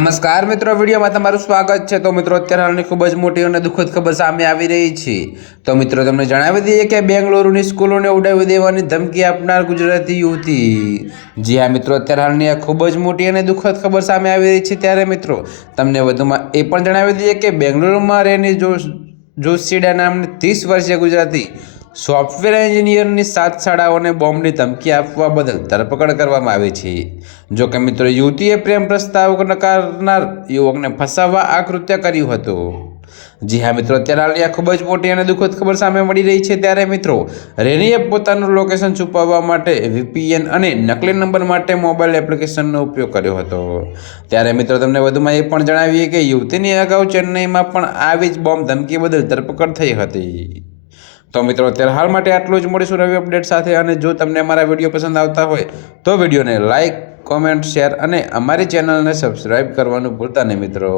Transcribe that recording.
નમસ્કાર મિત્રો, વિડીયોમાં તમારું સ્વાગત છે। તો મિત્રો, અત્યારે હાલની ખૂબ જ મોટી અને દુઃખદ ખબર સામે આવી રહી છે। તો મિત્રો, તમને જણાવી દઈએ કે બેંગલુરુની સ્કૂલોને ઉડાવી દેવાની ધમકી આપનાર ગુજરાતી યુવતી। જી હા મિત્રો, અત્યારે હાલની આ ખૂબ જ મોટી અને દુઃખદ ખબર સામે આવી રહી છે। ત્યારે મિત્રો, તમને વધુમાં એ પણ જણાવી દઈએ કે બેંગલુરુમાં રેની જોશીડા નામની 30 વર્ષીય ગુજરાતી સોફ્ટવેર એન્જિનિયરની 7 શાળાઓને બોમ્બની ધમકી આપવા બદલ ધરપકડ કરવામાં આવી છે। જો કે મિત્રો, યુવતીએ પ્રેમ પ્રસ્તાવ નકારનાર યુવકને ફસાવવા આ કૃત્ય કર્યું હતું। જી હા મિત્રો, અત્યારે હાલ આ ખૂબ જ મોટી અને દુઃખદ ખબર સામે મળી રહી છે। ત્યારે મિત્રો, રેનીએ પોતાનું લોકેશન છુપાવવા માટે VPN અને નકલી નંબર માટે મોબાઈલ એપ્લિકેશનનો ઉપયોગ કર્યો હતો। ત્યારે મિત્રો, તમને વધુમાં એ પણ જણાવીએ કે યુવતીની અગાઉ ચેન્નઈમાં પણ આવી જ બોમ્બ ધમકી બદલ ધરપકડ થઈ હતી। તો મિત્રો, અત્યારે હાલ માટે આટલું જ। મળીશું નવી અપડેટ સાથે। અને જો તમને અમારા વિડીયો પસંદ આવતા હોય તો વિડીયોને લાઇક, કોમેન્ટ, શેર અને અમારી ચેનલને સબસ્ક્રાઈબ કરવાનું ભૂલતા નહીં મિત્રો।